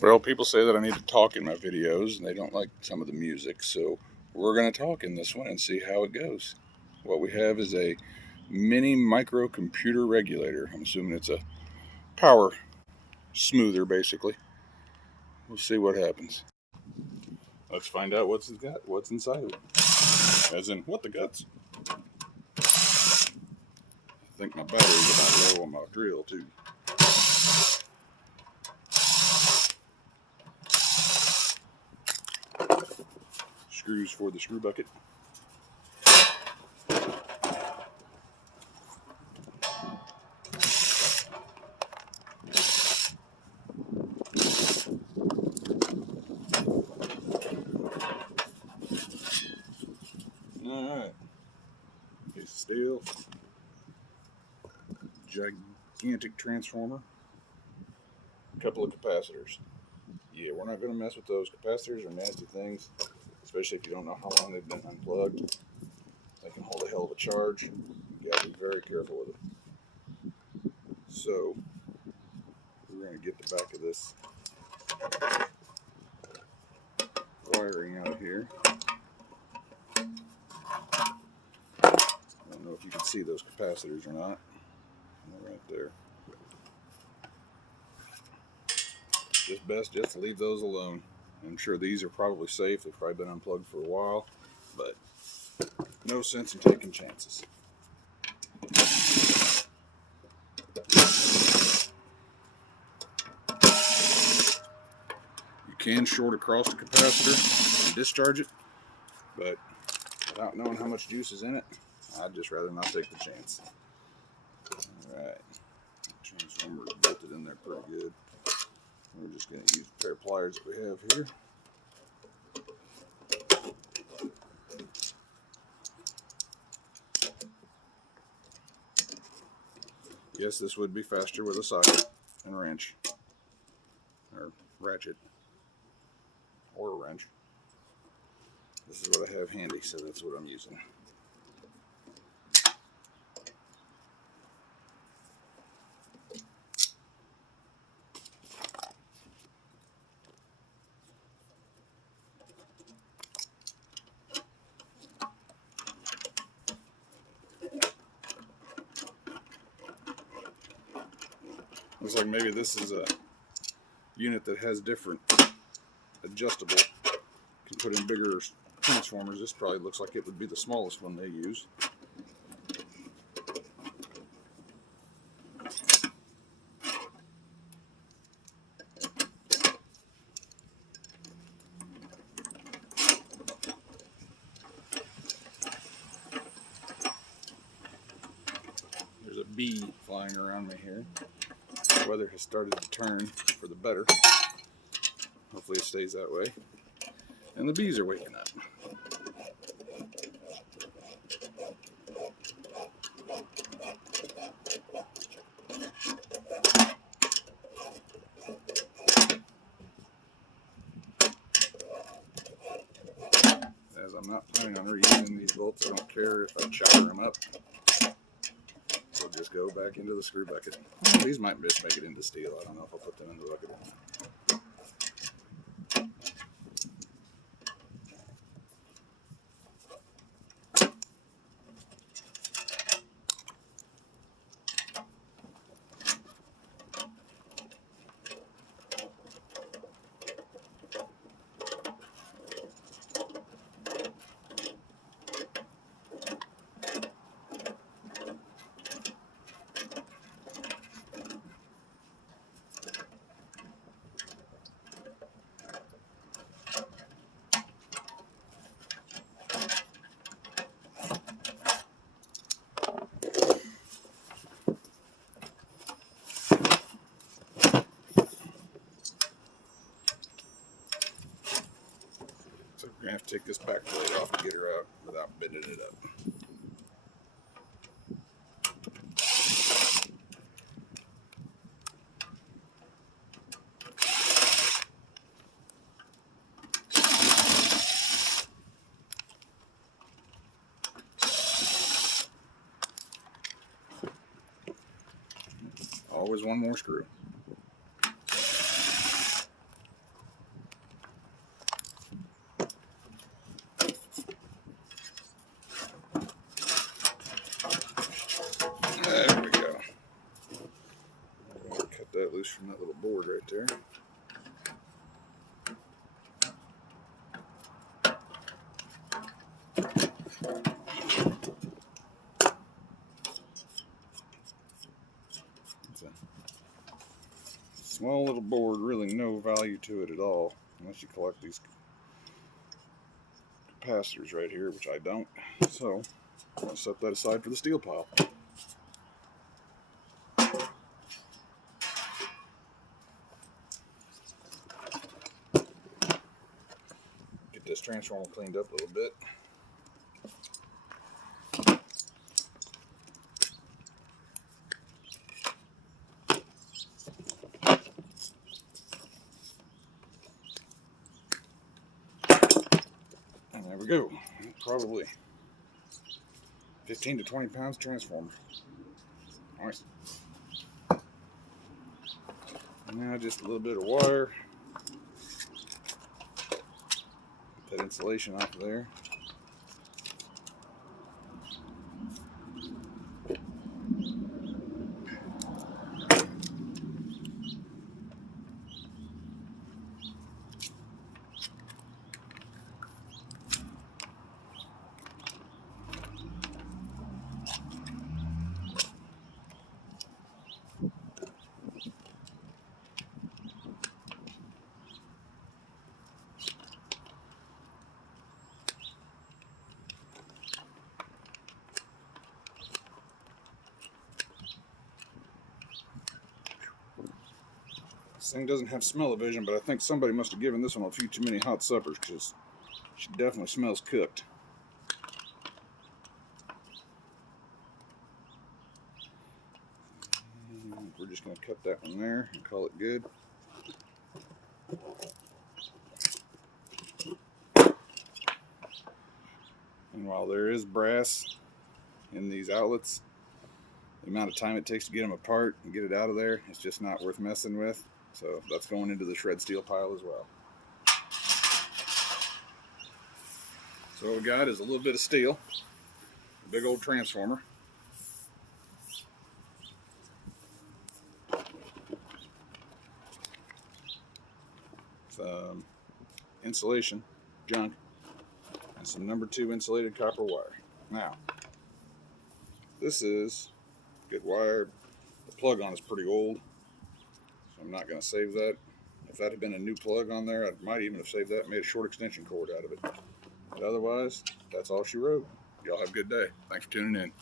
Well, people say that I need to talk in my videos and they don't like some of the music, so we're going to talk in this one and see how it goes. What we have is a mini microcomputer regulator. I'm assuming it's a power smoother, basically. We'll see what happens. Let's find out what's inside of it. As in, what the guts? I think my battery's about low on my drill, too. Screws for the screw bucket. Alright. Piece of steel. Gigantic transformer. A couple of capacitors. Yeah, we're not going to mess with those. Capacitors are nasty things, especially if you don't know how long they've been unplugged. They can hold a hell of a charge. You got to be very careful with it. So, we're going to get the back of this wiring out here. I don't know if you can see those capacitors or not. They're right there. Just best just to leave those alone. I'm sure these are probably safe. They've probably been unplugged for a while, but no sense in taking chances. You can short across the capacitor and discharge it, but without knowing how much juice is in it, I'd just rather not take the chance. Alright, transformer bolted in there pretty good. We're just going to use a pair of pliers that we have here. Yes, this would be faster with a socket and wrench, or ratchet, or a wrench. This is what I have handy, so that's what I'm using. Looks like maybe this is a unit that has different adjustable. Can put in bigger transformers. This probably looks like it would be the smallest one they use. There's a bee flying around me here. The weather has started to turn for the better. Hopefully it stays that way. And the bees are waking up. As I'm not planning on reusing these bolts, I don't care if I chowder them up. They'll just go back into the screw bucket. These might just make it into steel. I don't know if I'll put them in the bucket or not. So we're going to have to take this back plate off to get her out without bending it up. always one more screw. There we go. Cut that loose from that little board right there. It's a small little board, really no value to it at all, unless you collect these capacitors right here, which I don't. So I'm going to set that aside for the steel pile. Get this transformer cleaned up a little bit. And there we go. Probably 15 to 20 pounds transformer. Nice. And now just a little bit of wire. Get that insulation off of there. This thing doesn't have smell-o-vision, but I think somebody must have given this one a few too many hot suppers, because she definitely smells cooked. And we're just going to cut that one there and call it good. And while there is brass in these outlets, the amount of time it takes to get them apart and get it out of there, it's just not worth messing with. So that's going into the shred steel pile as well. So what we got is a little bit of steel, a big old transformer, some insulation, junk, and some number 2 insulated copper wire. Now, this is good wire. The plug on is pretty old, so I'm not going to save that. If that had been a new plug on there, I might even have saved that and made a short extension cord out of it. But otherwise, that's all she wrote. Y'all have a good day. Thanks for tuning in.